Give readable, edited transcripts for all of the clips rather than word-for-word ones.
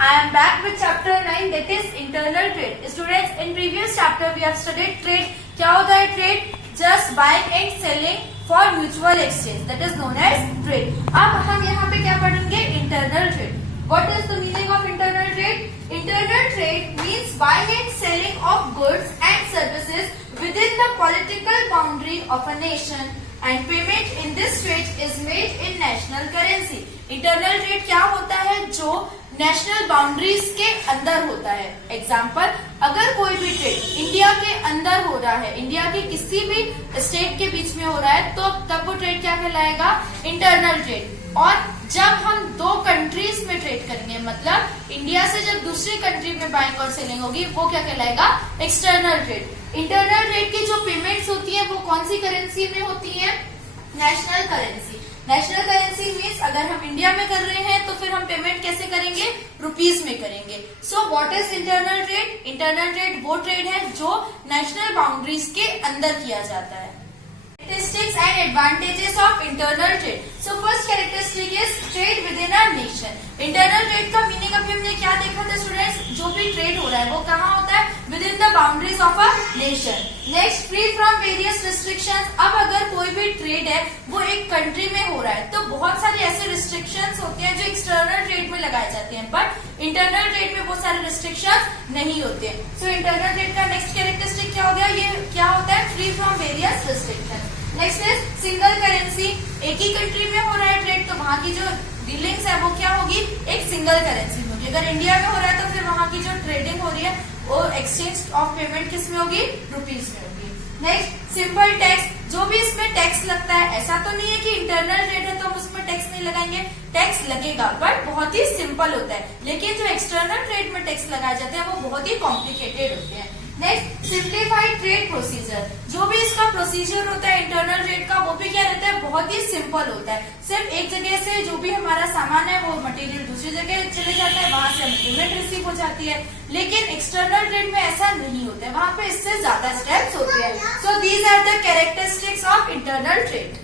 I am back with chapter 9, that is internal trade. Students, in previous chapter we have studied trade. क्या होता है trade? Just buying and selling for mutual exchange, that is known as trade. अब हम यहाँ पे क्या पढ़ेंगे? Internal trade. What is the meaning of internal trade? Internal trade means buying and selling of goods and services within the political boundary of a nation, and payment in this trade is made in national currency. Internal trade क्या होता है? जो national boundaries के अंदर होता है. Example, अगर कोई भी ट्रेड इंडिया के अंदर हो रहा है, इंडिया के किसी भी स्टेट के बीच में हो रहा है, तो तब वो ट्रेड क्या कहलाएगा? Internal trade. और जब हम दो कंट्रीज में ट्रेड करेंगे, मतलब इंडिया से जब दूसरी कंट्री में बाइंग और सेलिंग होगी, वो क्या कहलाएगा? External trade. इंटरनल ट्रेड की जो पेमेंट्स होती है वो कौन सी करेंसी में होती है? National currency. National currency means अगर हम इंडिया में कर रहे हैं तो फिर हम पेमेंट कैसे करेंगे? रुपीज में करेंगे. So what is internal trade? Internal trade वो ट्रेड है जो नेशनल बाउंड्रीज के अंदर किया जाता है. Characteristics and advantages of internal trade. So first characteristic is trade within a nation. Internal trade का मीनिंग अभी हमने क्या देखा था स्टूडेंट्स? जो भी ट्रेड हो रहा है वो कहाँ होता है? Within the boundaries of a nation. Next, free from various restrictions. अब अगर कोई भी ट्रेड है वो एक कंट्री में हो रहा है तो बहुत सारे ऐसे रिस्ट्रिक्शंस होते हैं जो एक्सटर्नल ट्रेड में लगाए जाते हैं, बट इंटरनल ट्रेड में वो सारे रिस्ट्रिक्शंस नहीं होते हैं. सो इंटरनल ट्रेड का नेक्स्ट कैरेक्टरिस्टिक क्या हो गया? ये क्या होता है? Free from various restrictions. Next is single currency. एक ही कंट्री में हो रहा है ट्रेड तो वहां की जो डीलिंग्स है वो क्या होगी? एक सिंगल करेंसी में होगी. अगर इंडिया में हो रहा है तो फिर वहां की जो ट्रेडिंग हो रही है वो एक्सचेंज ऑफ पेमेंट किस में होगी? रुपीज में होगी. Next, simple tax. जो भी इसमें टैक्स लगता है, ऐसा तो नहीं है कि इंटरनल ट्रेड है तो हम उसमें टैक्स नहीं लगाएंगे, टैक्स लगेगा, बट बहुत ही सिंपल होता है. लेकिन जो एक्सटर्नल ट्रेड में टैक्स लगाए जाते हैं वो बहुत ही कॉम्प्लिकेटेड होते हैं. Next, simplified trade procedure. जो भी इसका प्रोसीजर होता है इंटरनल ट्रेड का वो भी क्या रहता है? बहुत ही सिंपल होता है. सिर्फ एक जगह से जो भी हमारा सामान है वो मटेरियल दूसरी जगह चले जाता है, वहां से हमें पेमेंट रिसीव हो जाती है. लेकिन एक्सटर्नल ट्रेड में ऐसा नहीं होता है, वहां पे इससे ज्यादा स्टेप्स होते हैं. So these are the characteristics of internal trade.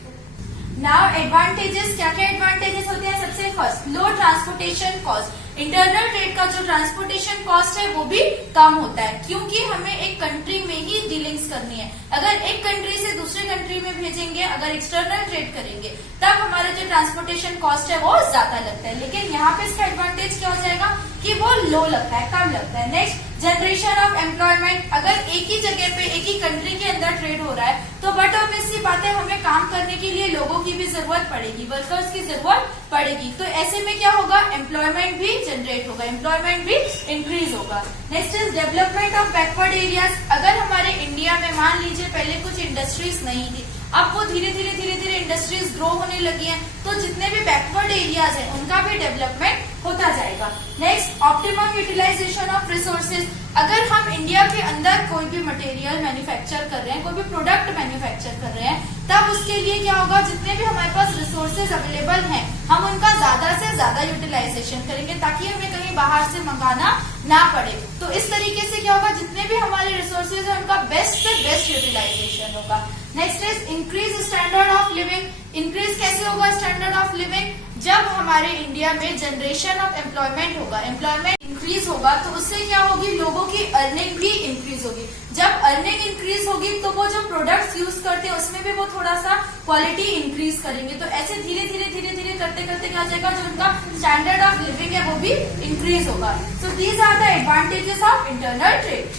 Now advantages. क्या क्या एडवांटेजेस होते हैं? सबसे first, low transportation cost. Internal trade का जो ट्रांसपोर्टेशन कॉस्ट है वो भी कम होता है, क्योंकि हमें एक कंट्री में ही डीलिंग्स करनी है. अगर एक कंट्री से दूसरी कंट्री में भेजेंगे, अगर एक्सटर्नल ट्रेड करेंगे, तब हमारा जो ट्रांसपोर्टेशन कॉस्ट है वो ज्यादा लगता है. लेकिन यहाँ पे इसका एडवांटेज क्या हो जाएगा कि वो लो लगता है, कम लगता है. Next, generation of employment. अगर एक ही जगह पे एक ही कंट्री के अंदर ट्रेड हो रहा है तो बट ऑब्वियसली बात है, हमें काम करने के लिए लोगों की भी जरूरत पड़ेगी, वर्कर्स की जरूरत पड़ेगी. तो ऐसे में क्या होगा? एम्प्लॉयमेंट भी जनरेट होगा, एम्प्लॉयमेंट भी इंक्रीज होगा. Next is development of backward areas. अगर हमारे इंडिया में मान लीजिए पहले कुछ इंडस्ट्रीज नहीं थी, अब वो धीरे धीरे इंडस्ट्रीज ग्रो होने लगी हैं, तो जितने भी बैकवर्ड एरियाज हैं उनका भी डेवलपमेंट होता जाएगा. Next, optimum utilization of resources. अगर हम इंडिया के अंदर कोई भी मटेरियल मैन्युफैक्चर कर रहे हैं, कोई भी प्रोडक्ट मैन्युफैक्चर कर रहे हैं, तब उसके लिए क्या होगा? जितने भी हमारे पास रिसोर्सेज अवेलेबल हैं हम उनका ज्यादा से ज्यादा यूटिलाइजेशन करेंगे ताकि हमें कहीं बाहर से मंगाना ना पड़े. तो इस तरीके से क्या होगा? जितने भी हमारे रिसोर्सेज है उनका बेस्ट से बेस्ट यूटिलाइजेशन होगा. Next is increase standard of living. Increase कैसे होगा स्टैंडर्ड ऑफ लिविंग? जब हमारे इंडिया में जनरेशन ऑफ एम्प्लॉयमेंट होगा, एम्प्लॉयमेंट इंक्रीज होगा, तो उससे क्या होगी? लोगों की अर्निंग भी इंक्रीज होगी. जब अर्निंग इंक्रीज होगी तो वो जो प्रोडक्ट्स यूज करते हैं उसमें भी वो थोड़ा सा क्वालिटी इंक्रीज करेंगे. तो ऐसे धीरे धीरे करते करते क्या हो जाएगा? जो उनका स्टैंडर्ड ऑफ लिविंग है वो भी इंक्रीज होगा. So these are the advantages of internal trade.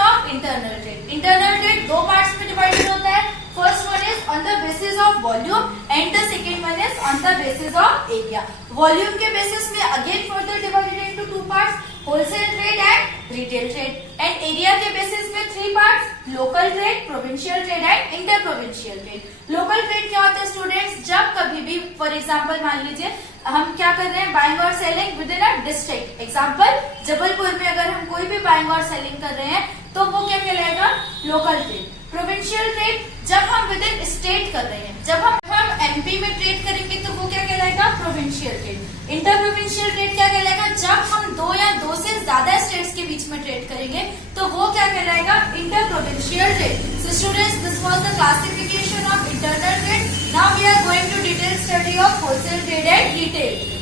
Of internal trade. Internal trade दो पार्ट्स में डिवाइडेड होता है. First one is on the basis of volume and the second one is on the basis of area. Volume के basis में again further divided into two parts, wholesale trade and retail trade. And area के basis में three parts, local trade, provincial trade and inter provincial trade. Local trade क्या होता है students? जब कभी भी फॉर एग्जाम्पल मान लीजिए हम क्या कर रहे हैं? बाइंग और selling with in a district. Example, Jabalpur में अगर हम कोई भी बाइंग और सेलिंग कर रहे हैं तो वो क्या कहलाएगा? Local trade. प्रोविंशियल ट्रेड जब हम विद इन स्टेट कर रहे हैं, जब हम एमपी में ट्रेड करेंगे तो वो क्या कहलाएगा? Provincial trade. Inter provincial trade क्या कहलाएगा? जब हम दो या दो से ज्यादा स्टेट्स के बीच में ट्रेड करेंगे तो वो क्या कहलाएगा? Inter provincial trade. So students, this was the classification of internal trade. Now we are going to detail study of wholesale trade and retail trade.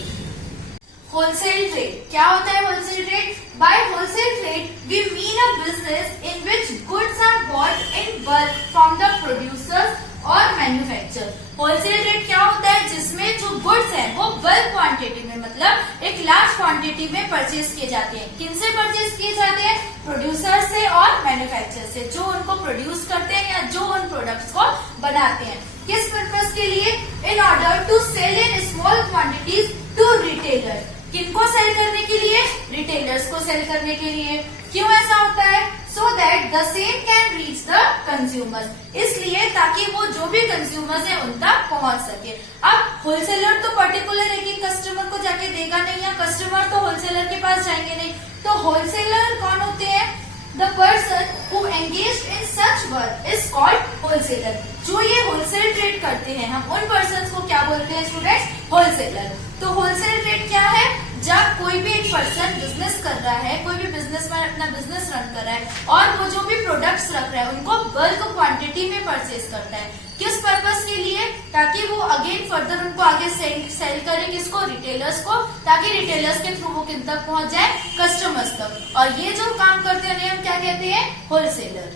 Wholesale trade. क्या होता है wholesale trade? By wholesale trade we mean a business in which goods are bought in bulk from the producers और manufacture. Wholesale trade क्या होता है? जिसमें जो goods है वो बल्क क्वांटिटी में, मतलब एक लार्ज क्वांटिटी में परचेज किए जाते हैं। किनसे परचेज किए जाते हैं? प्रोड्यूसर से और मैन्युफैक्चर से, जो उनको प्रोड्यूस करते हैं या जो उन प्रोडक्ट्स को बनाते हैं। किस पर्पज के लिए? In order to sell in small quantities to retailer. किनको सेल करने के लिए? रिटेलर्स को सेल करने के लिए। क्यों ऐसा होता है? So that the same can reach the consumers. इसलिए ताकि वो जो भी कंज्यूमर्स है उन तक पहुंच सके। अब होलसेलर तो पर्टिकुलर एक ही कस्टमर को जाके देगा नहीं, या कस्टमर तो होलसेलर के पास जाएंगे नहीं। तो होलसेलर कौन होते हैं? The person who engaged in such work is called wholesaler। जो ये होलसेल ट्रेड करते हैं, हम उन पर्सन को क्या बोलते हैं स्टूडेंट्स? होलसेलर। तो होलसेल ट्रेड क्या है? जब कोई भी एक पर्सन बिजनेस कर रहा है, कोई भी बिजनेसमैन अपना बिजनेस रन कर रहा है और वो जो भी प्रोडक्ट्स रख रहा है उनको बल्क क्वांटिटी में परचेज करता है। किस पर्पस के लिए? ताकि वो अगेन फर्दर उनको आगे सेल करे, किसको? रिटेलर्स को, ताकि रिटेलर्स के थ्रू वो किन तक पहुंच जाए? कस्टमर्स तक। और ये जो काम करते हैं हम क्या कहते हैं? Wholesaler.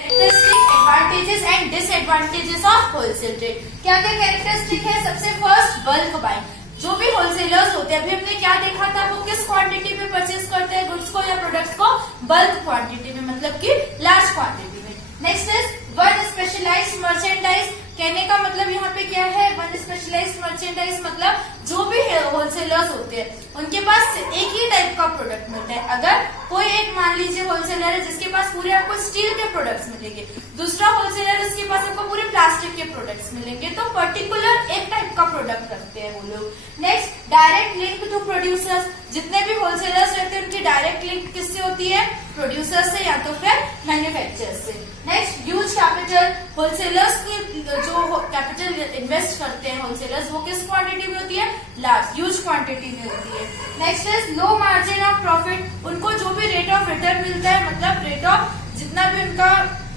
Advantages and disadvantages of wholesale trade. क्या क्या कैरेक्टरिस्टिक है? सबसे फर्स्ट, बल्क बाइंग। जो भी होलसेलर्स होते हैं, अभी हमने क्या देखा था, वो किस क्वांटिटी में परचेज करते हैं गुड्स को या प्रोडक्ट्स को? बल्क क्वांटिटी में, मतलब कि लार्ज क्वांटिटी में। Next is one specialized merchandise. कहने का मतलब यहाँ पे क्या है? वन स्पेशलाइज्ड मर्चेंडाइज मतलब जो भी होलसेलर्स होते हैं उनके पास एक ही टाइप का प्रोडक्ट मिलता है। अगर कोई एक मान लीजिए होलसेलर है जिसके पास पूरे आपको स्टील के प्रोडक्ट्स मिलेंगे, दूसरा होलसेलर उसके पास आपको पूरे प्लास्टिक के प्रोडक्ट्स मिलेंगे, तो पर्टिकुलर एक टाइप का प्रोडक्ट रखते हैं वो लोग। Next, direct link to producers. जितने भी होलसेलर्स रहते हैं उनकी डायरेक्ट लिंक किससे होती है? प्रोड्यूसर से या तो फिर मैन्युफैक्चर से। Next, huge capital. होलसेलर्स की जो कैपिटल इन्वेस्ट करते हैं होलसेलर्स, वो किस क्वांटिटी में होती है? लार्ज, ह्यूज क्वांटिटी में होती है। Next is low margin of profit. उनको जो भी रेट ऑफ रिटर्न मिलता है, मतलब रेट ऑफ जितना भी उनका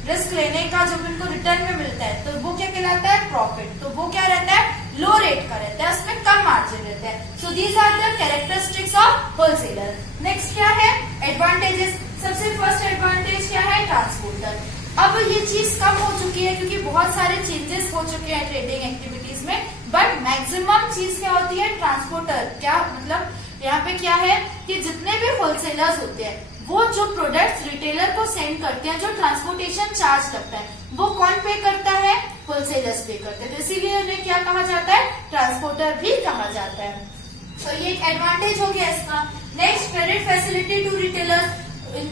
रिस्क लेने का जो भी उनको रिटर्न में मिलता है, तो वो क्या कहलाता है? प्रॉफिट। तो वो क्या रहता है? लो रेट का रहता है, उसमें कम मार्जिन रहता है। So these are the characteristics of wholesaler. Next क्या है? एडवांटेजेस। सबसे फर्स्ट एडवांटेज क्या है? ट्रांसपोर्टर। अब ये चीज कम हो चुकी है क्योंकि बहुत सारे चेंजेस हो चुके हैं ट्रेडिंग एक्टिविटीज में, बट मैक्सिमम चीज क्या होती है? ट्रांसपोर्टर। क्या मतलब? यहाँ पे क्या है कि जितने भी होलसेलर्स होते हैं वो जो प्रोडक्ट्स रिटेलर को सेंड करते हैं, जो ट्रांसपोर्टेशन चार्ज लगता है वो कौन पे करता है? होलसेलर्स पे करते हैं। तो इसीलिए उन्हें क्या कहा जाता है? ट्रांसपोर्टर भी कहा जाता है। तो ये एक एडवांटेज हो गया इसका। Next, credit facility to retailers.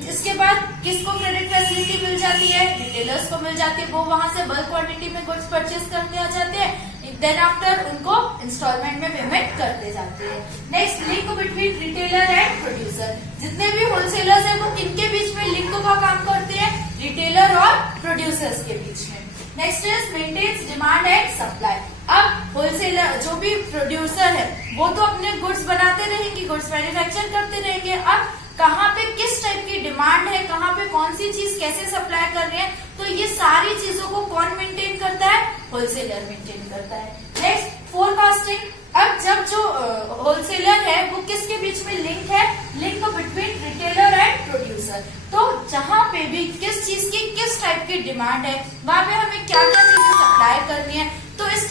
इसके बाद किसको क्रेडिट फैसिलिटी मिल जाती है? रिटेलर्स को मिल जाती है। वो वहां से बल्क क्वांटिटी में गुड्स परचेज करते आ जाते हैं, देन आफ्टर उनको इंस्टॉलमेंट में पेमेंट करते जाते हैं। Next, link between retailer and producer. जितने भी होलसेलर्स हैं वो किनके बीच में लिंक का काम करते हैं? रिटेलर और प्रोड्यूसर्स के बीच में। Next is maintains demand and supply. अब होलसेलर जो भी प्रोड्यूसर है वो तो अपने गुड्स बनाते रहेंगे, गुड्स मैन्युफैक्चर करते रहेंगे। अब कहाँ पे किस टाइप की डिमांड है, कहाँ पे कौन सी चीज कैसे सप्लाई कर रहे हैं, तो ये सारी चीजों को कौन मेंटेन करता है? होलसेलर मेंटेन करता है। Next, forecasting. अब जब जो होलसेलर है वो किसके बीच में लिंक है? Link between retailer and producer. तो जहाँ पे भी किस चीज की किस टाइप की डिमांड है, वहां पे हमें क्या क्या चीजें सप्लाई करनी है, तो इस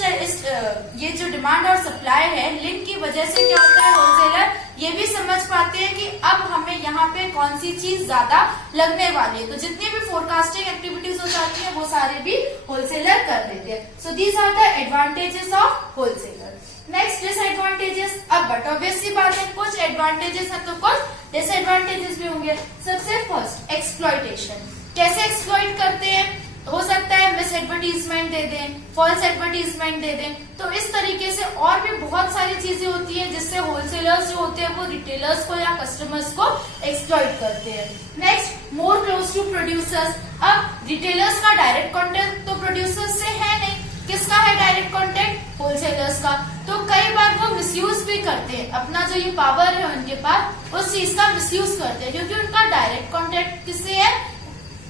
ये जो डिमांड और सप्लाई है, लिंक की वजह से क्या होता है? होलसेलर ये भी समझ पाते हैं कि अब हमें यहाँ पे कौन सी चीज ज्यादा लगने वाली है, तो जितनी भी फोरकास्टिंग एक्टिविटीज हो जाती है वो सारे भी होलसेलर कर देते हैं। So these are the advantages of wholesaler. Next, disadvantages. अब बट ऑब्वियस सी बात है, कुछ एडवांटेजेस है तो कुछ डिसएडवांटेजेस भी होंगे। सबसे फर्स्ट, एक्सप्लॉयटेशन। कैसे एक्सप्लॉइट करते हैं? हो सकता है मिस एडवर्टीजमेंट दे दें, फॉल्स एडवर्टीजमेंट दे दें, तो इस तरीके से और भी बहुत सारी चीजें होती है जिससे होलसेलर्स जो होते हैं वो रिटेलर्स को या कस्टमर्स को एक्सप्लॉइट करते हैं। Next, more close to producers. अब रिटेलर्स का डायरेक्ट कॉन्टेक्ट तो प्रोड्यूसर्स से है नहीं, किसका है डायरेक्ट कॉन्टेक्ट? होलसेलर्स का। तो कई बार वो मिसयूज भी करते हैं, अपना जो ये पावर है उनके पास उस चीज का मिसयूज करते हैं, क्योंकि उनका डायरेक्ट कॉन्टेक्ट किससे है?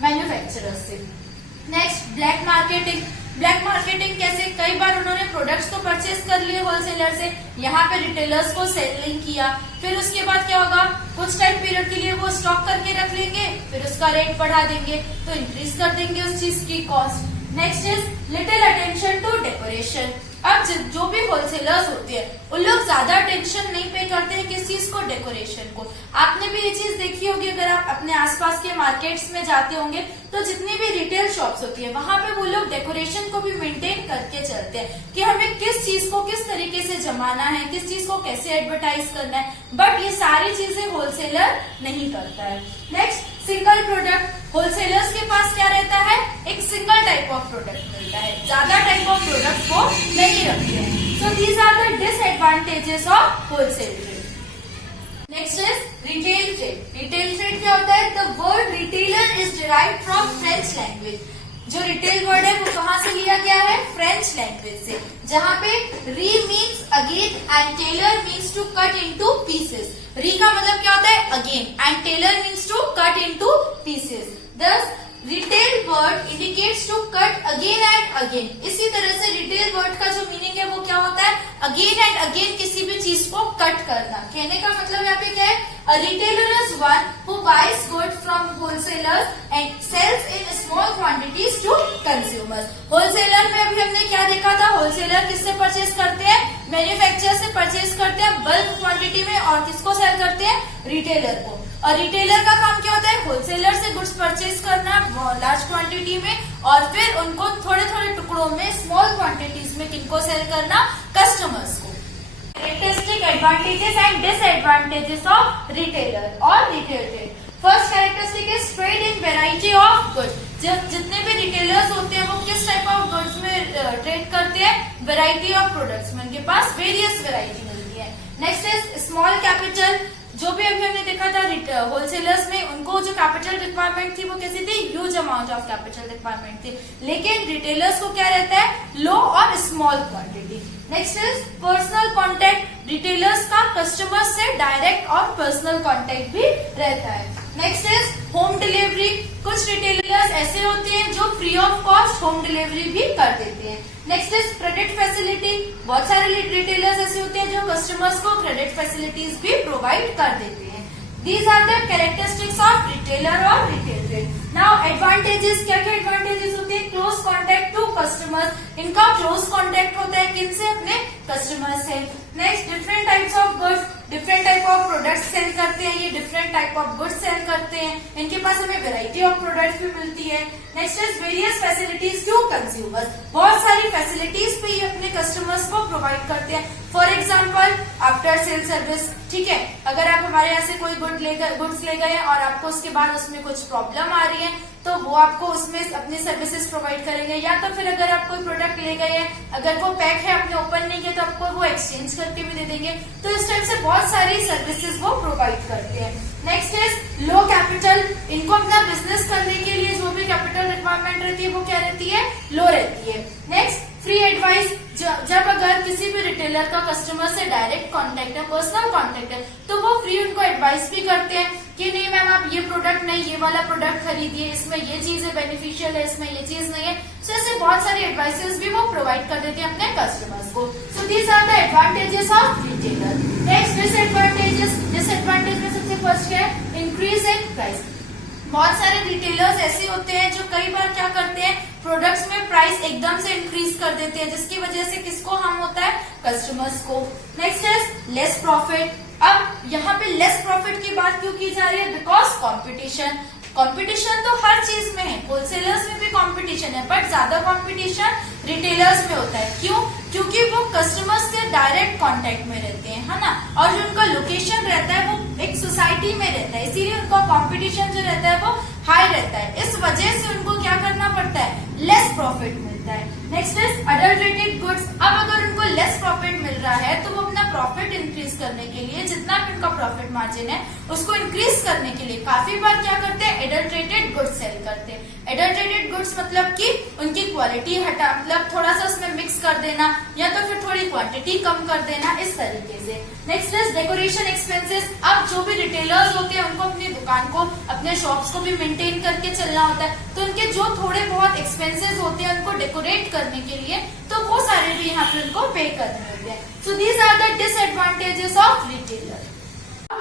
मैन्युफैक्चरर्स से। Next, black marketing. Black marketing कैसे, कई बार उन्होंने प्रोडक्ट्स तो परचेज कर लिए होलसेलर से, यहाँ पे रिटेलर्स को सेलिंग किया, फिर उसके बाद क्या होगा, कुछ टाइम पीरियड के लिए वो स्टॉक करके रख लेंगे, फिर उसका रेट बढ़ा देंगे, तो इंक्रीज कर देंगे उस चीज की cost. Next is little attention to decoration. अब जो भी होलसेलर्स होते हैं उन लोग ज्यादा अटेंशन नहीं पे करते हैं किस चीज को, डेकोरेशन को। आपने भी ये चीज देखी होगी, अगर आप अपने आसपास के मार्केट्स में जाते होंगे तो जितनी भी रिटेल शॉप्स होती है वहां पे वो लोग डेकोरेशन को भी मेंटेन करके चलते हैं कि हमें किस चीज को किस तरीके से जमाना है, किस चीज को कैसे एडवर्टाइज करना है, बट ये सारी चीजें होलसेलर नहीं करता है। नेक्स्ट सिंगल प्रोडक्ट, होलसेलर्स के पास क्या रहता है, एक सिंगल टाइप ऑफ प्रोडक्ट मिलता है, ज्यादा टाइप ऑफ प्रोडक्ट वो नहीं रखते हैं। So these are the disadvantages of wholesale trade. Next is retail trade. Retail trade क्या होता है, the word retailer is derived from French language. जो रिटेल वर्ड है वो कहाँ से लिया गया है, फ्रेंच लैंग्वेज से, जहाँ पे re means again and tailor means to cut into pieces. Re का मतलब क्या होता है, again, and tailor means to cut into pieces. This retail word indicates to cut again and again. इसी तरह से रिटेल वर्ड का जो मीनिंग है वो क्या होता है, अगेन एंड अगेन किसी भी चीज को कट करना। कहने का मतलब यहाँ पे क्या है, a retailer is one who buys goods from wholesalers and sells in small quantities to consumers. Wholesaler में अभी हमने क्या देखा था, होलसेलर किससे परचेज करते हैं, मैन्युफैक्चरर से परचेज करते हैं बल्क क्वांटिटी में, और किसको सेल करते हैं, रिटेलर को। और रिटेलर का काम क्या होता है, होलसेलर से गुड्स परचेज करना लार्ज क्वांटिटी में, और फिर उनको थोड़े थोड़े टुकड़ों में स्मॉल क्वांटिटीज में किनको सेल करना, कस्टमर्स को। Characteristic advantages and disadvantages of retailer और retail trade. First characteristic is trade in variety of goods. जितने भी रिटेलर्स होते हैं वो किस टाइप ऑफ गुड्स में ट्रेड करते हैं, वेराइटी ऑफ प्रोडक्ट्स में, उनके पास वेरियस वेराइटी मिलती है। Next is small capital. जो भी अभी हमने देखा था होलसेलर्स में, उनको जो कैपिटल रिक्वायरमेंट थी वो कैसी थी, huge amount of capital requirement थी, लेकिन रिटेलर्स को क्या रहता है, लो और small quantity. Next is personal contact. Retailers का कस्टमर से डायरेक्ट और पर्सनल कांटेक्ट भी रहता है। Next is home delivery. कुछ रिटेलर्स ऐसे होते हैं जो free of cost home delivery भी कर देते हैं। Next is credit facility. बहुत सारे रिटेलर्स ऐसे होते हैं जो कस्टमर्स को क्रेडिट फैसिलिटीज भी प्रोवाइड कर देते हैं। These are the characteristics of retailer और retail trade. Now advantages, क्या क्या advantages होते हैं, close contact to customers. इनका close contact होता है किनसे, अपने customers से। Next, different types of goods, different type of products sell करते हैं, ये different type of goods sell करते हैं, इनके पास हमें variety of products भी मिलती है। Next is various facilities to consumers. बहुत सारी facilities पे ये अपने customers को provide करते हैं। For example after sale service, ठीक है, अगर आप हमारे यहाँ से कोई गुड्स ले गए और आपको उसके बाद उसमें कुछ प्रॉब्लम आ रही है तो वो आपको उसमें अपनी सर्विसेज प्रोवाइड करेंगे, या तो फिर अगर आप कोई प्रोडक्ट ले गए हैं, अगर वो पैक है आपने ओपन नहीं किया तो आपको वो एक्सचेंज करके भी दे देंगे। तो इस टाइप से बहुत सारी सर्विसेज वो प्रोवाइड करते हैं। Next is low capital. इनको अपना बिजनेस करने के लिए जो भी कैपिटल रिक्वायरमेंट रहती है वो क्या रहती है, लो रहती है। Next free advice. जब अगर किसी भी रिटेलर का कस्टमर से डायरेक्ट कांटेक्ट है, पर्सनल कांटेक्ट है, तो वो फ्री उनको एडवाइस भी करते हैं कि नहीं मैम आप ये प्रोडक्ट नहीं, ये वाला प्रोडक्ट खरीदिए, इसमें ये चीज है बेनिफिशियल है, इसमें ये चीज नहीं है। सो ऐसे बहुत सारी एडवाइसेस भी वो प्रोवाइड कर देते हैं अपने कस्टमर्स को। So these are the advantages of retailer. Next disadvantages. Disadvantage में सबसे फर्स्ट है इंक्रीज इन प्राइस। बहुत सारे रिटेलर्स ऐसे होते हैं जो कई बार क्या करते हैं, प्रोडक्ट्स में प्राइस एकदम से इंक्रीज कर देते हैं, जिसकी वजह से किसको हार्म होता है, कस्टमर्स को। Next is less profit. अब यहाँ पे लेस प्रॉफिट की बात क्यों की जा रही है, बिकॉज कंपटीशन। कंपटीशन तो हर चीज में है, होलसेलर्स में भी कंपटीशन है, बट ज्यादा कंपटीशन रिटेलर्स में होता है। क्यों, क्योंकि वो कस्टमर्स से डायरेक्ट कांटेक्ट में रहते हैं, है ना, और जो उनका लोकेशन रहता है वो एक सोसाइटी में रहता है, इसीलिए उनका कंपटीशन जो रहता है वो हाई रहता है। इस वजह से उनको क्या करना पड़ता है, लेस प्रॉफिट मिलता है। Next is adulterated goods. अब अगर उनको लेस प्रॉफिट मिल रहा है तो वो अपना प्रॉफिट इंक्रीज करने के लिए, जितना भी उनका प्रॉफिट मार्जिन है उसको इंक्रीज करने के लिए काफी बार क्या करते हैं, एडल्ट्रेटेड गुड्स सेल करते हैं। एडल्ट्रेटेड गुड्स मतलब कि उनकी क्वालिटी हटा, मतलब थोड़ा सा उसमें मिक्स कर देना, या तो फिर थोड़ी क्वांटिटी कम कर देना, इस तरीके से। Next is decoration expenses. अब जो भी रिटेलर्स होते हैं उनको अपनी दुकान को, अपने शॉप्स को भी मेंटेन करके चलना होता है, तो उनके जो थोड़े बहुत एक्सपेंसेस होते हैं उनको डेकोरेट करने के लिए, तो वो सारे भी यहाँ पे उनको पे करने होते हैं. So these are the disadvantages of retailer.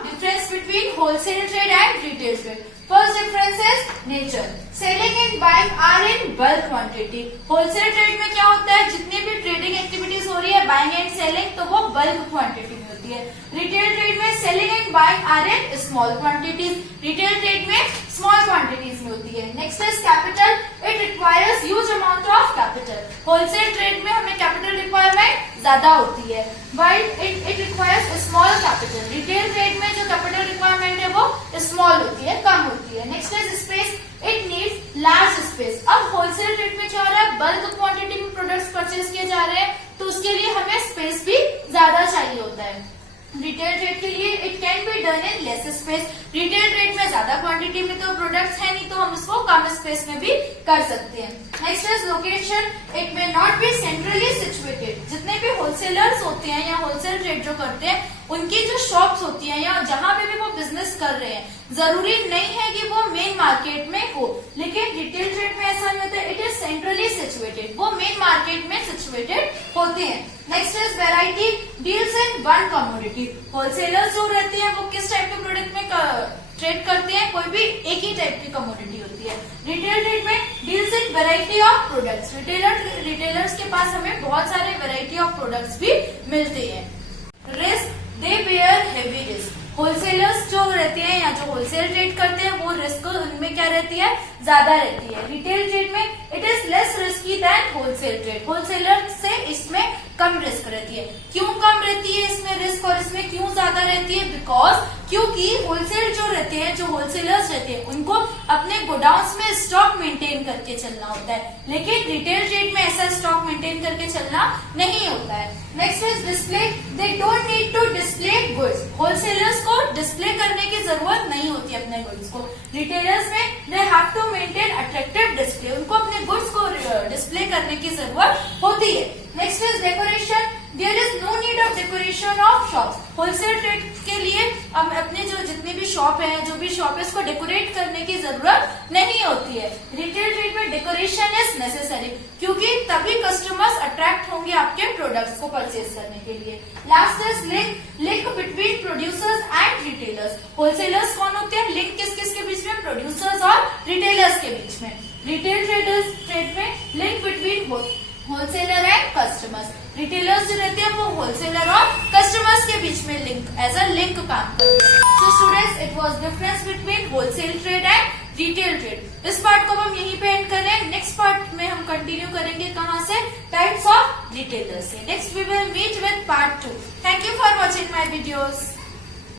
Difference between wholesale trade and retail trade. First difference is nature. Selling and buying are in bulk quantity. Wholesale trade में क्या होता है, जितनी भी ट्रेडिंग एक्टिविटीज हो रही है बाइंग एंड सेलिंग, तो वो बल्क क्वांटिटी में होती है. रिटेल ट्रेड में selling and buying are in small quantities. Retail trade में स्मॉल क्वांटिटीज में होती है. Next is capital. It requires huge amount of capital. Wholesale trade में हमें कैपिटल रिक्वायरमेंट ज्यादा होती है, while it requires small capital. Retail trade में जो कैपिटल रिक्वायरमेंट है वो स्मॉल होती है, कम होती है. Next is space. It needs large space. अब होलसेल ट्रेड में क्या हो रहा है, बल्क क्वांटिटी में प्रोडक्ट्स परचेज किए जा रहे हैं, तो उसके लिए हमें स्पेस भी ज्यादा चाहिए होता है. रिटेल ट्रेड के लिए it can be done in less space. Retail trade में ज्यादा क्वांटिटी में तो प्रोडक्ट्स है नहीं, तो हम उसको कम स्पेस में भी कर सकते हैं. Next is location. It may not be centrally situated. जितने भी होलसेलर्स होते हैं या होलसेल ट्रेड जो करते हैं, उनकी जो शॉप्स होती हैं या जहां पे भी वो बिजनेस कर रहे हैं, जरूरी नहीं है कि वो मेन मार्केट में हो. लेकिन रिटेल ट्रेड में ऐसा नहीं होता है, इट इज सेंट्रली सिचुएटेड. वो मेन मार्केट में सिचुएटेड होते हैं. Next is variety. Deals in one commodity. Wholesalers जो रहते हैं वो किस टाइप के प्रोडक्ट में ट्रेड करते हैं, कोई भी एक ही टाइप की कमोडिटी होती है. रिटेल ट्रेड में deals in variety of products. Retailers के पास हमें बहुत सारे वेराइटी ऑफ प्रोडक्ट्स भी मिलते हैं. Risk. They bear heavy risk. Wholesalers जो रहते हैं या जो होलसेल ट्रेड करते हैं, वो रिस्क उनमें क्या रहती है, ज्यादा रहती है. रिटेल ट्रेड में it is less risky than wholesale trade. Wholesaler से इसमें कम रिस्क रहती है. क्यों कम रहती है इसमें रिस्क और इसमें क्यों ज्यादा रहती है? बिकॉज क्योंकि होलसेल जो रहते हैं, जो होलसेलर्स रहते हैं, उनको अपने गोडाउन्स में स्टॉक मेंटेन करके चलना होता है, लेकिन रिटेल ट्रेड में ऐसा स्टॉक मेंटेन करके चलना नहीं होता है. Next is display. They don't need to display goods. Wholesalers को डिस्प्ले करने की जरूरत नहीं होती है अपने गुड्स को. रिटेलर्स में they have to maintain attractive display. उनको अपने गुड्स को डिस्प्ले करने की जरूरत होती है. Next is decoration. There is no need of decoration of shops. Wholesale trade के लिए हम अपने जो जितने भी शॉप है, जो भी शॉप है, उसको डेकोरेट करने की जरूरत नहीं होती है. रिटेल ट्रेड में डेकोरेशन इज नेसेसरी, क्योंकि तभी कस्टमर्स अट्रैक्ट होंगे आपके प्रोडक्ट्स को परचेज करने के लिए. Last is link. Link between producers and retailers. Wholesalers कौन होते हैं? लिंक किस किस के बीच में? प्रोड्यूसर्स और रिटेलर्स के बीच में. रिटेल ट्रेड में link between wholesaler and customers. Retailers जो रहते हैं वो होलसेलर और कस्टमर्स के बीच में लिंक एज अ लिंक काम करते हैं. So students, it vas deferens between wholesale trade and retail trade. इस पार्ट को हम यहीं पे एंड कर रहे हैं. नेक्स्ट पार्ट में हम कंटिन्यू करेंगे कहाँ से? टाइप्स ऑफ रिटेलर्स से. Next we will meet with part 2. Thank you for watching my videos.